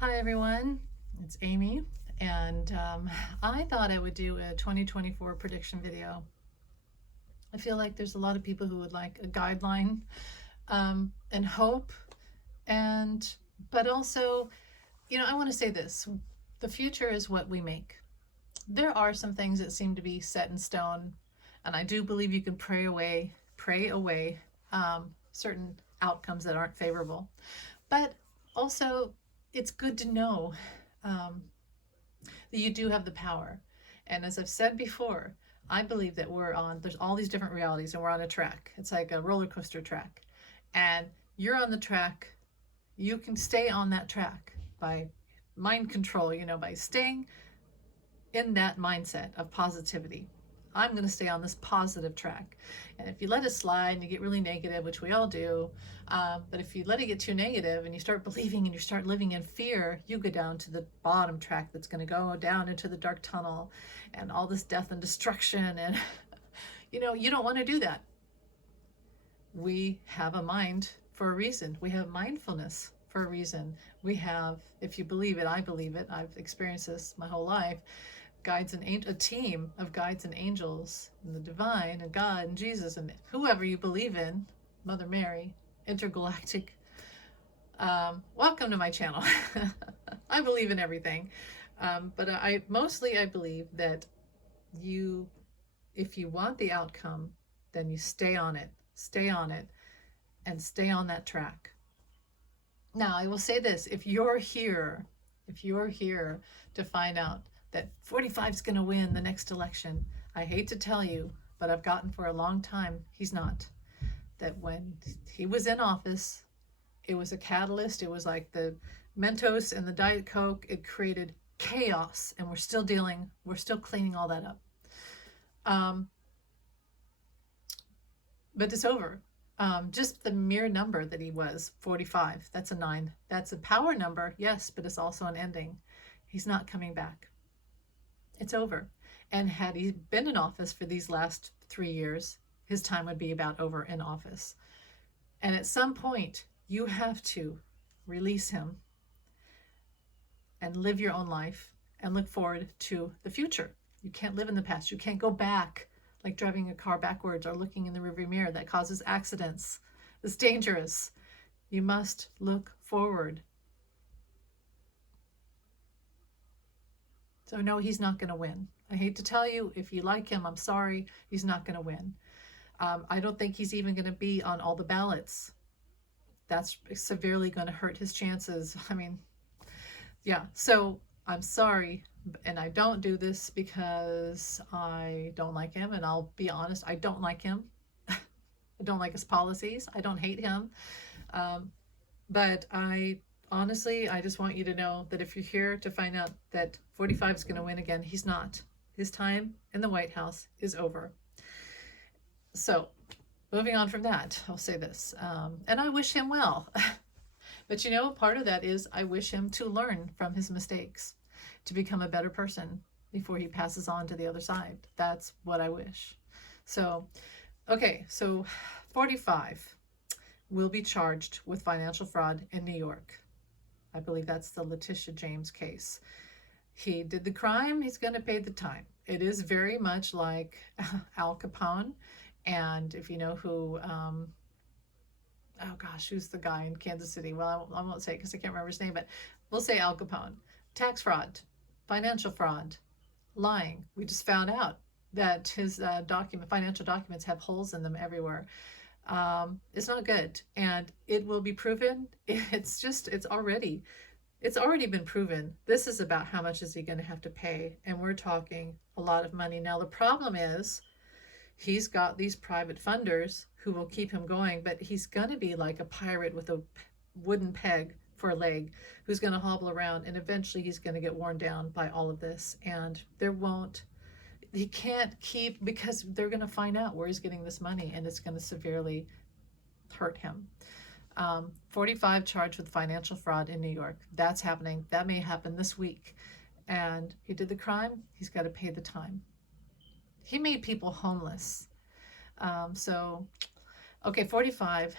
Hi everyone, it's Amy, and I thought I would do a 2024 prediction video. I feel like there's a lot of people who would like a guideline and hope, and but also, I want to say this: the future is what we make. There are some things that seem to be set in stone, and I do believe you can pray away certain outcomes that aren't favorable. But also, it's good to know um, that you do have the power. And as I've said before, I believe that there's all these different realities and we're on a track. It's like a roller coaster track. And you're on the track. You can stay on that track by mind control, by staying in that mindset of positivity. I'm going to stay on this positive track. And if you let it slide and you get really negative, which we all do, but if you let it get too negative and you start believing and you start living in fear, you go down to the bottom track that's going to go down into the dark tunnel and all this death and destruction. And, you don't want to do that. We have a mind for a reason. We have mindfulness for a reason. We have, if you believe it, I believe it. I've experienced this my whole life. A team of guides and angels, and the divine, and God, and Jesus, and whoever you believe in, Mother Mary, intergalactic. Welcome to my channel. I believe in everything, but I believe that if you want the outcome, then you stay on it, and stay on that track. Now, I will say this: if you're here to find out that 45 is going to win the next election, I hate to tell you, but I've gotten for a long time, he's not. That when he was in office, it was a catalyst. It was like the Mentos and the Diet Coke. It created chaos, and we're still cleaning all that up. But it's over. Just the mere number that he was, 45, that's a 9. That's a power number, yes, but it's also an ending. He's not coming back. It's over. And had he been in office for these last 3 years, his time would be about over in office. And at some point, you have to release him and live your own life and look forward to the future. You can't live in the past. You can't go back, like driving a car backwards or looking in the rearview mirror. That causes accidents. It's dangerous. You must look forward. So no, he's not going to win. I hate to tell you, if you like him, I'm sorry, he's not going to win. I don't think he's even going to be on all the ballots. That's severely going to hurt his chances. I mean, yeah, so I'm sorry, and I don't do this because I don't like him, and I'll be honest, I don't like him. I don't like his policies. I don't hate him. But honestly, I just want you to know that if you're here to find out that 45 is going to win again, he's not. His time in the White House is over. So, moving on from that, I'll say this. And I wish him well. But part of that is I wish him to learn from his mistakes, to become a better person before he passes on to the other side. That's what I wish. So, okay, so 45 will be charged with financial fraud in New York. I believe that's the Letitia James case. He did the crime, he's going to pay the time. It is very much like Al Capone. And if you know who, oh gosh, who's the guy in Kansas City? Well, I won't say because I can't remember his name, but we'll say Al Capone. Tax fraud, financial fraud, lying. We just found out that his financial documents have holes in them everywhere. It's not good, and it will be proven. It's already been proven. This is about how much is he going to have to pay, and we're talking a lot of money. Now, the problem is he's got these private funders who will keep him going, but he's going to be like a pirate with a wooden peg for a leg who's going to hobble around, and eventually he's going to get worn down by all of this, and he can't keep, because they're going to find out where he's getting this money, and it's going to severely hurt him. 45 charged with financial fraud in New York. That's happening. That may happen this week. And he did the crime. He's got to pay the time. He made people homeless. Okay, 45.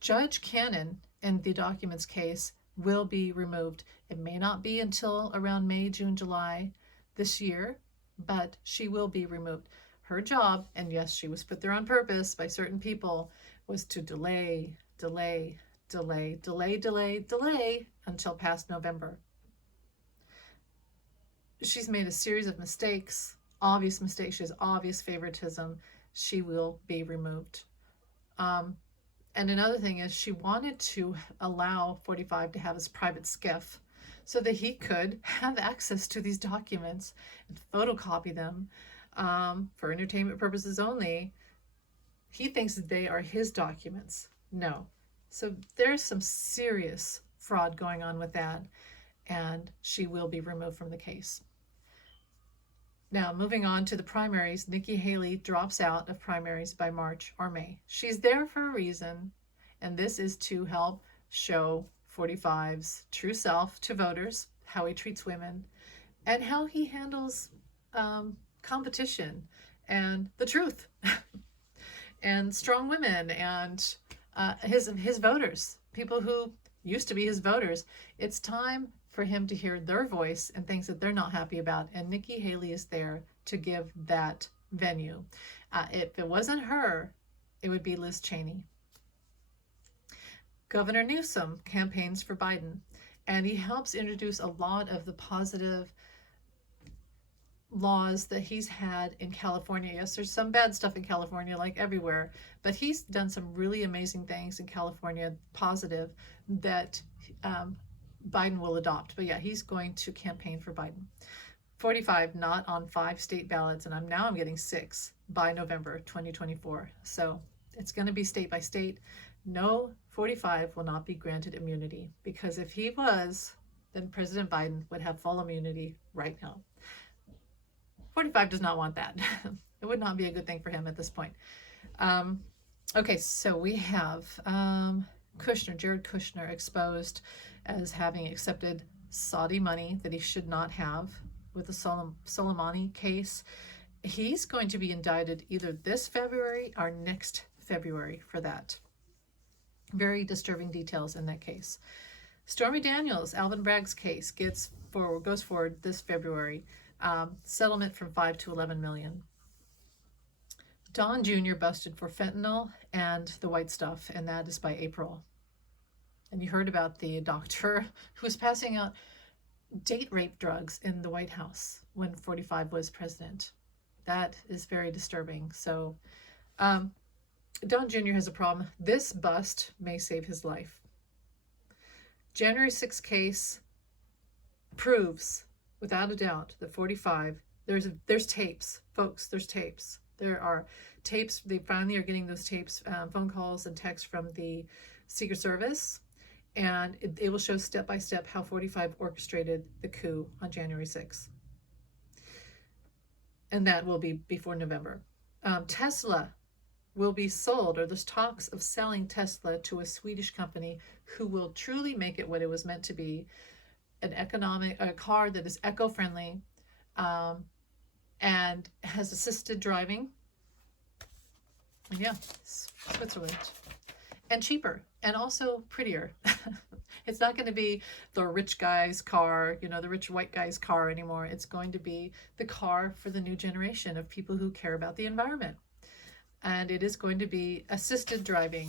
Judge Cannon in the documents case will be removed. It may not be until around May, June, July this year, but she will be removed. Her job, and yes, she was put there on purpose by certain people, was to delay until past November. She's made a series of mistakes, obvious mistakes. She has obvious favoritism. She will be removed. And another thing is she wanted to allow 45 to have his private skiff so that he could have access to these documents and photocopy them for entertainment purposes only. He thinks that they are his documents. No. So there's some serious fraud going on with that, and she will be removed from the case. Now, moving on to the primaries, Nikki Haley drops out of primaries by March or May. She's there for a reason, and this is to help show 45's true self to voters, how he treats women, and how he handles competition and the truth, and strong women, and his voters, people who used to be his voters. It's time for him to hear their voice and things that they're not happy about. And Nikki Haley is there to give that venue. If it wasn't her, it would be Liz Cheney. Governor Newsom campaigns for Biden, and he helps introduce a lot of the positive laws that he's had in California. Yes, there's some bad stuff in California, like everywhere, but he's done some really amazing things in California, positive, that Biden will adopt. But yeah, he's going to campaign for Biden. 45 not on 5 state ballots, and I'm getting 6 by November 2024. So it's going to be state by state. No, 45 will not be granted immunity, because if he was, then President Biden would have full immunity right now. 45 does not want that. It would not be a good thing for him at this point. Okay, so we have Jared Kushner, exposed as having accepted Saudi money that he should not have with the Soleimani case. He's going to be indicted either this February or next February for that. Very disturbing details in that case. Stormy Daniels, Alvin Bragg's case, goes forward this February. Settlement from 5 to 11 million. Don Jr. busted for fentanyl and the white stuff, and that is by April. And you heard about the doctor who was passing out date rape drugs in the White House when 45 was president. That is very disturbing. So Don Jr. has a problem. This bust may save his life. January 6th case proves without a doubt that 45, there's tapes, folks, there's tapes. There are tapes. They finally are getting those tapes, phone calls and texts from the Secret Service, and it will show step by step how 45 orchestrated the coup on January 6th. And that will be before November. Tesla will be sold, or there's talks of selling Tesla to a Swedish company who will truly make it what it was meant to be, a car that is eco-friendly and has assisted driving. And yeah, Switzerland. And cheaper, and also prettier. It's not going to be the rich guy's car, the rich white guy's car anymore. It's going to be the car for the new generation of people who care about the environment. And it is going to be assisted driving,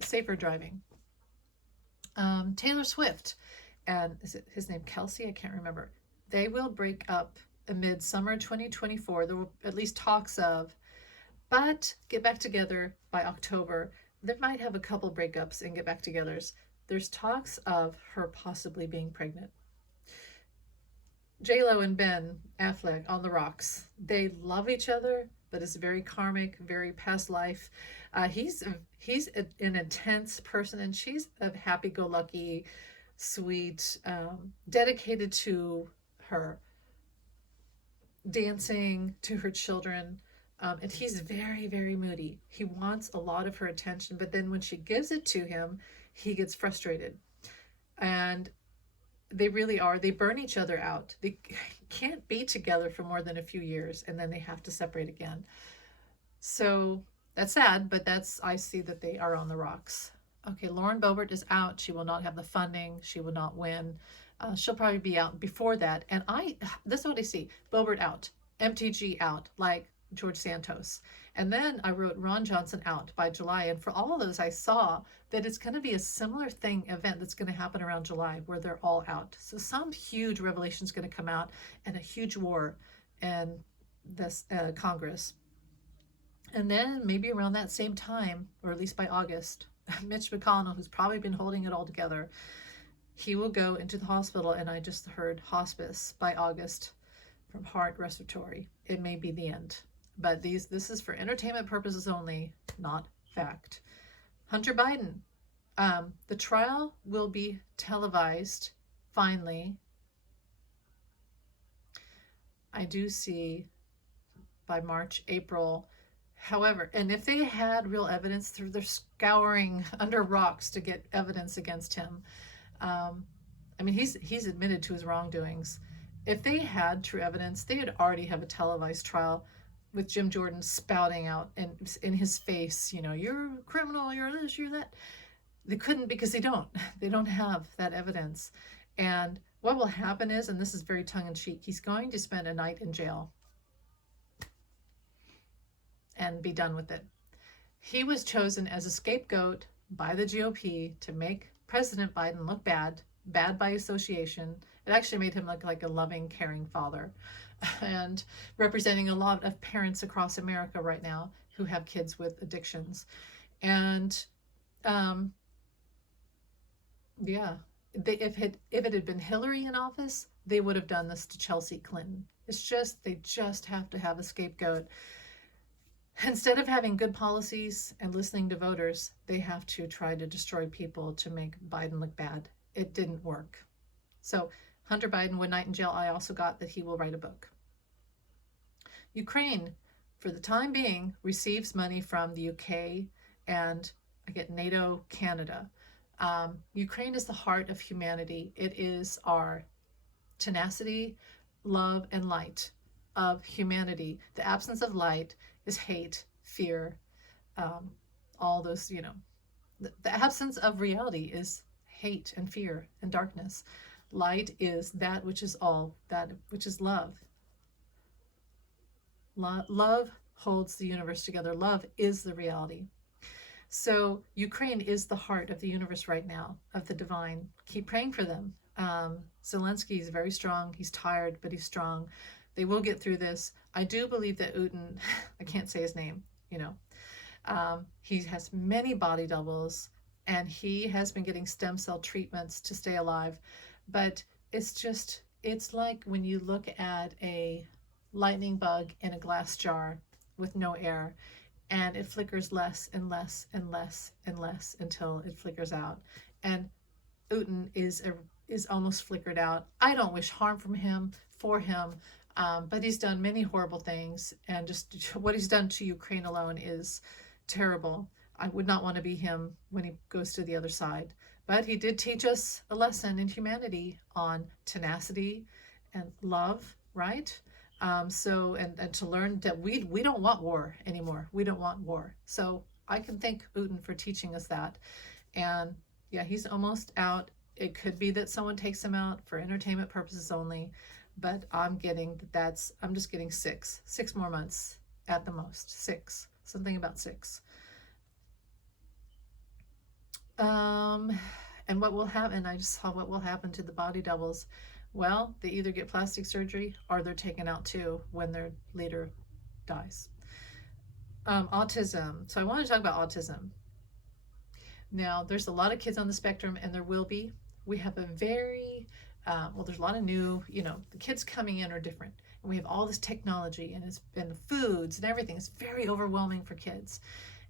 safer driving. Taylor Swift, and is it his name Kelsey? I can't remember. They will break up amid summer 2024. There will at least talks of, but get back together by October. They might have a couple breakups and get back togethers. There's talks of her possibly being pregnant. J-Lo and Ben Affleck on the rocks. They love each other, but it's very karmic, very past life. He's an intense person, and she's a happy-go-lucky, sweet, dedicated to her dancing, to her children. And he's very, very moody. He wants a lot of her attention, but then when she gives it to him, he gets frustrated. And they really are. They burn each other out. They can't be together for more than a few years, and then they have to separate again. So that's sad, but I see that they are on the rocks. Okay, Lauren Boebert is out. She will not have the funding. She will not win. She'll probably be out before that. And this is what I see. Boebert out. MTG out, like George Santos. And then I wrote Ron Johnson out by July. And for all of those, I saw that it's going to be a similar event that's going to happen around July where they're all out. So some huge revelation is going to come out and a huge war in this Congress. And then maybe around that same time, or at least by August, Mitch McConnell, who's probably been holding it all together, he will go into the hospital, and I just heard hospice by August from heart respiratory. It may be the end, but this is for entertainment purposes only, not fact. Hunter Biden, the trial will be televised finally. I do see by March, April. However, and if they had real evidence, they're scouring under rocks to get evidence against him. I mean, he's admitted to his wrongdoings. If they had true evidence, they would already have a televised trial with Jim Jordan spouting out in his face, you're a criminal, you're this, you're that. They couldn't because they don't have that evidence. And what will happen is, and this is very tongue-in-cheek, he's going to spend a night in jail and be done with it. He was chosen as a scapegoat by the GOP to make President Biden look bad by association. It actually made him look like a loving, caring father, and representing a lot of parents across America right now who have kids with addictions. And if it had been Hillary in office, they would have done this to Chelsea Clinton. They just have to have a scapegoat. Instead of having good policies and listening to voters, they have to try to destroy people to make Biden look bad. It didn't work. So Hunter Biden, one night in jail. I also got that he will write a book. Ukraine, for the time being, receives money from the UK and I get NATO, Canada. Ukraine is the heart of humanity. It is our tenacity, love, and light of humanity. The absence of light is hate, fear, all those, the absence of reality is hate and fear and darkness. Light is that which is all, that which is love. Love holds the universe together. Love is the reality. So Ukraine is the heart of the universe right now, of the divine. Keep praying for them. Zelensky is very strong. He's tired, but he's strong. They will get through this. I do believe that Putin, I can't say his name, he has many body doubles, and he has been getting stem cell treatments to stay alive. But it's like when you look at a lightning bug in a glass jar with no air, and it flickers less and less and less and less until it flickers out. And Putin is almost flickered out. I don't wish harm for him, but he's done many horrible things, and just what he's done to Ukraine alone is terrible. I would not want to be him when he goes to the other side. But he did teach us a lesson in humanity on tenacity and love, right? So to learn that we don't want war anymore. We don't want war. So I can thank Putin for teaching us that. And yeah, he's almost out. It could be that someone takes him out for entertainment purposes only, but I'm just getting 6 more months at the most. 6, something about 6. And what will happen, I just saw what will happen to the body doubles. Well, they either get plastic surgery or they're taken out too when their leader dies. Autism. So I want to talk about autism. Now, there's a lot of kids on the spectrum, and there will be. We have a very, there's a lot of new, the kids coming in are different. And we have all this technology, and it's been foods and everything. It's very overwhelming for kids.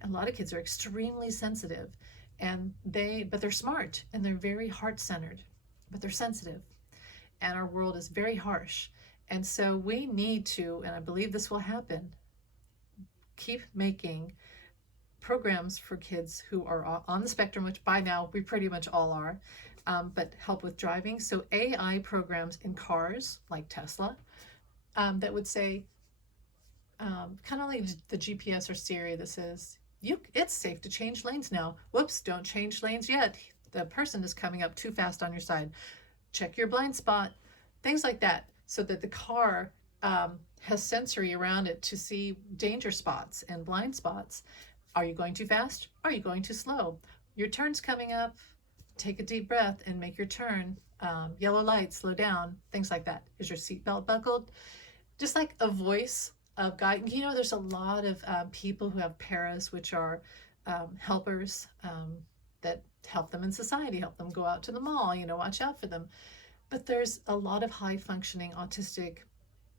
And a lot of kids are extremely sensitive, but they're smart, and they're very heart-centered, but they're sensitive. And our world is very harsh. And so we need to, and I believe this will happen, keep making programs for kids who are on the spectrum, which by now we pretty much all are, but help with driving. So AI programs in cars like Tesla that would say, kind of like the GPS or Siri that says, It's safe to change lanes now. Whoops, don't change lanes yet. The person is coming up too fast on your side. Check your blind spot. Things like that, so that the car has sensory around it to see danger spots and blind spots. Are you going too fast? Are you going too slow? Your turn's coming up. Take a deep breath and make your turn. Yellow light, slow down, things like that. Is your seatbelt buckled? Just like a voice of guide. You know, there's a lot of people who have paras, which are helpers that help them in society, help them go out to the mall, you know, watch out for them. But there's a lot of high functioning autistic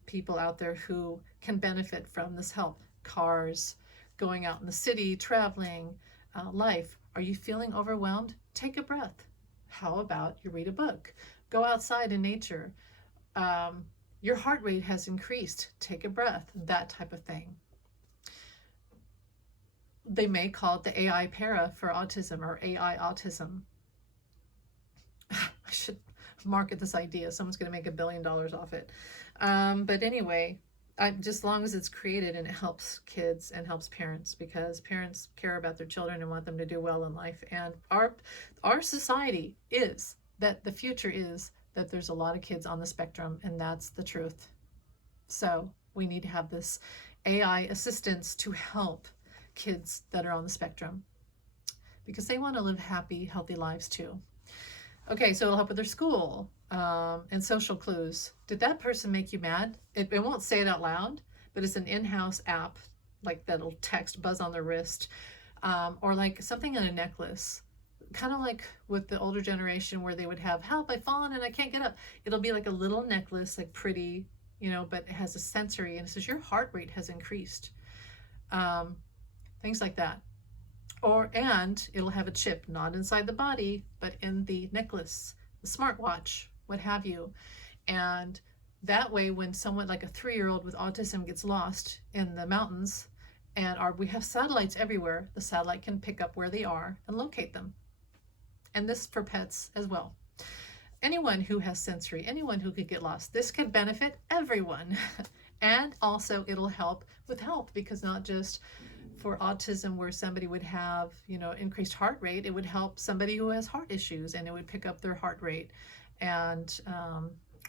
people out there who can benefit from this help. Cars, going out in the city, traveling, life. Are you feeling overwhelmed? Take a breath. How about you read a book? Go outside in nature. Your heart rate has increased. Take a breath. That type of thing. They may call it the AI para for autism, or AI autism. I should market this idea. Someone's going to make $1 billion off it. But anyway, just as long as it's created and it helps kids and helps parents, because parents care about their children and want them to do well in life. And our society is that the future is that there's a lot of kids on the spectrum, and that's the truth. So we need to have this AI assistance to help kids that are on the spectrum, because they want to live happy, healthy lives too. Okay, so it'll help with their school and social clues. Did that person make you mad? It won't say it out loud, but it's an in-house app, like that'll text, buzz on their wrist, or like something in a necklace. Kind of like with the older generation where they would have, help, I've fallen and I can't get up. It'll be like a little necklace, like pretty, you know, but it has a sensory, and it says your heart rate has increased. Things like that. And it'll have a chip, not inside the body, but in the necklace, the smartwatch, what have you. And that way, when someone like a 3-year-old with autism gets lost in the mountains, and we have satellites everywhere, the satellite can pick up where they are and locate them. And this for pets as well. Anyone who has sensory, anyone who could get lost, this could benefit everyone. And also it'll help with health, because not just for autism where somebody would have, you know, increased heart rate, it would help somebody who has heart issues, and it would pick up their heart rate and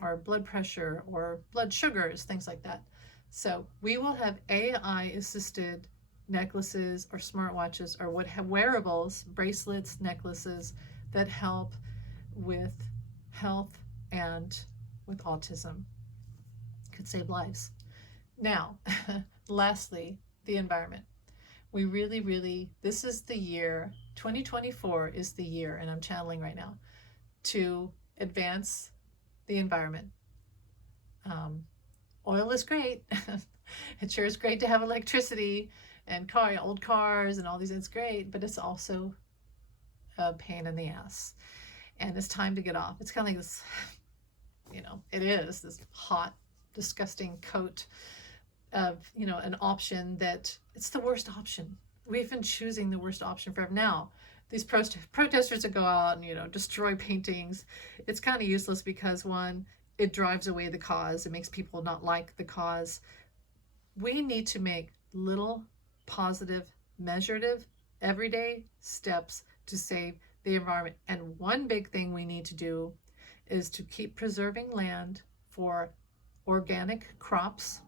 or blood pressure or blood sugars, things like that. So we will have AI assisted necklaces or smartwatches, or what have wearables, bracelets, necklaces that help with health and with autism. Could save lives. Now, lastly, the environment. We really, this is the year, 2024 is the year, and I'm channeling right now, to advance the environment. Oil is great. It sure is great to have electricity and old cars and all these, it's great, but it's also a pain in the ass. And it's time to get off. It's kind of like this, you know, it is this hot, disgusting coat of, you know, an option that it's the worst option. We've been choosing the worst option forever. Now, these protesters that go out and, you know, destroy paintings, it's kind of useless because, one, it drives away the cause. It makes people not like the cause. We need to make little positive, measurative, everyday steps to save the environment. And one big thing we need to do is to keep preserving land for organic crops.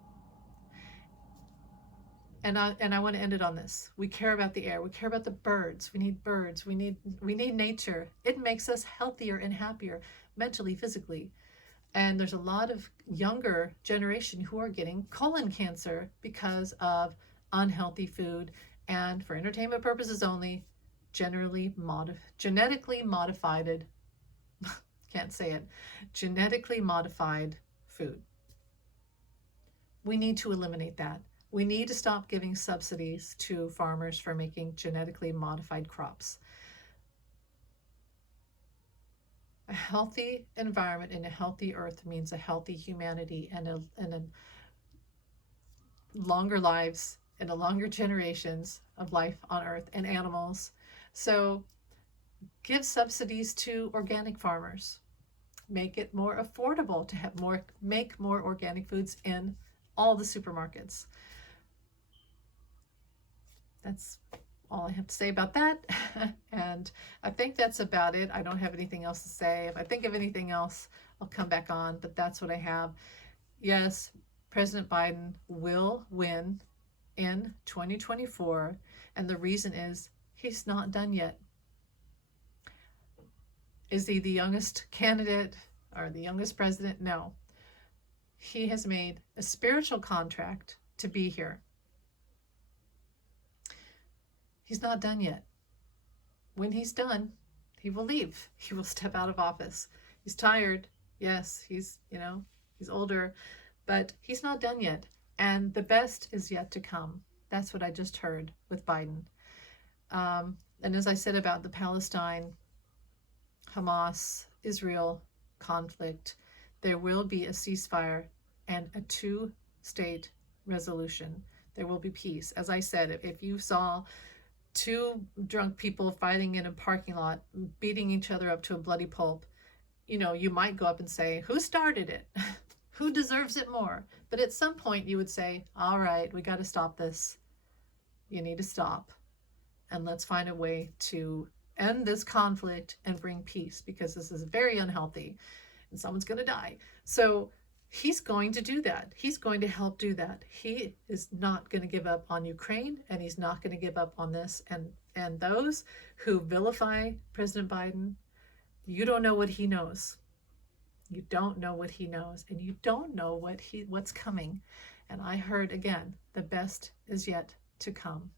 And I want to end it on this. We care about the air. We care about the birds. We need birds. We need nature. It makes us healthier and happier mentally, physically. And there's a lot of younger generation who are getting colon cancer because of unhealthy food, and for entertainment purposes only, genetically modified can't say it, genetically modified food. We need to eliminate that. We need to stop giving subsidies to farmers for making genetically modified crops. A healthy environment and a healthy earth means a healthy humanity and a longer lives and a longer generations of life on earth and animals. So give subsidies to organic farmers. Make it more affordable to have make more organic foods in all the supermarkets. all I have to say about that. And I think that's about it. I don't have anything else to say. If I think of anything else, I'll come back on, but that's what I have. Yes, President Biden will win in 2024, and the reason is he's not done yet. Is he the youngest candidate or the youngest president? No. He has made a spiritual contract to be here. He's not done yet. When he's done, he will leave. He will step out of office. He's tired. Yes, he's older, but he's not done yet. And the best is yet to come. That's what I just heard with Biden. And as I said about the Palestine, Hamas, Israel conflict, there will be a ceasefire and a two-state resolution. There will be peace. As I said, if you saw two drunk people fighting in a parking lot, beating each other up to a bloody pulp, you might go up and say, who started it? Who deserves it more? But at some point you would say, all right, we got to stop this. You need to stop. And let's find a way to end this conflict and bring peace, because this is very unhealthy and someone's going to die. So he's going to do that. He's going to help do that. He is not going to give up on Ukraine, and he's not going to give up on this. And those who vilify President Biden, you don't know what he knows. You don't know what he knows, and you don't know what's coming. And I heard again, the best is yet to come.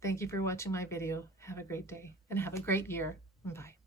Thank you for watching my video. Have a great day and have a great year. Bye.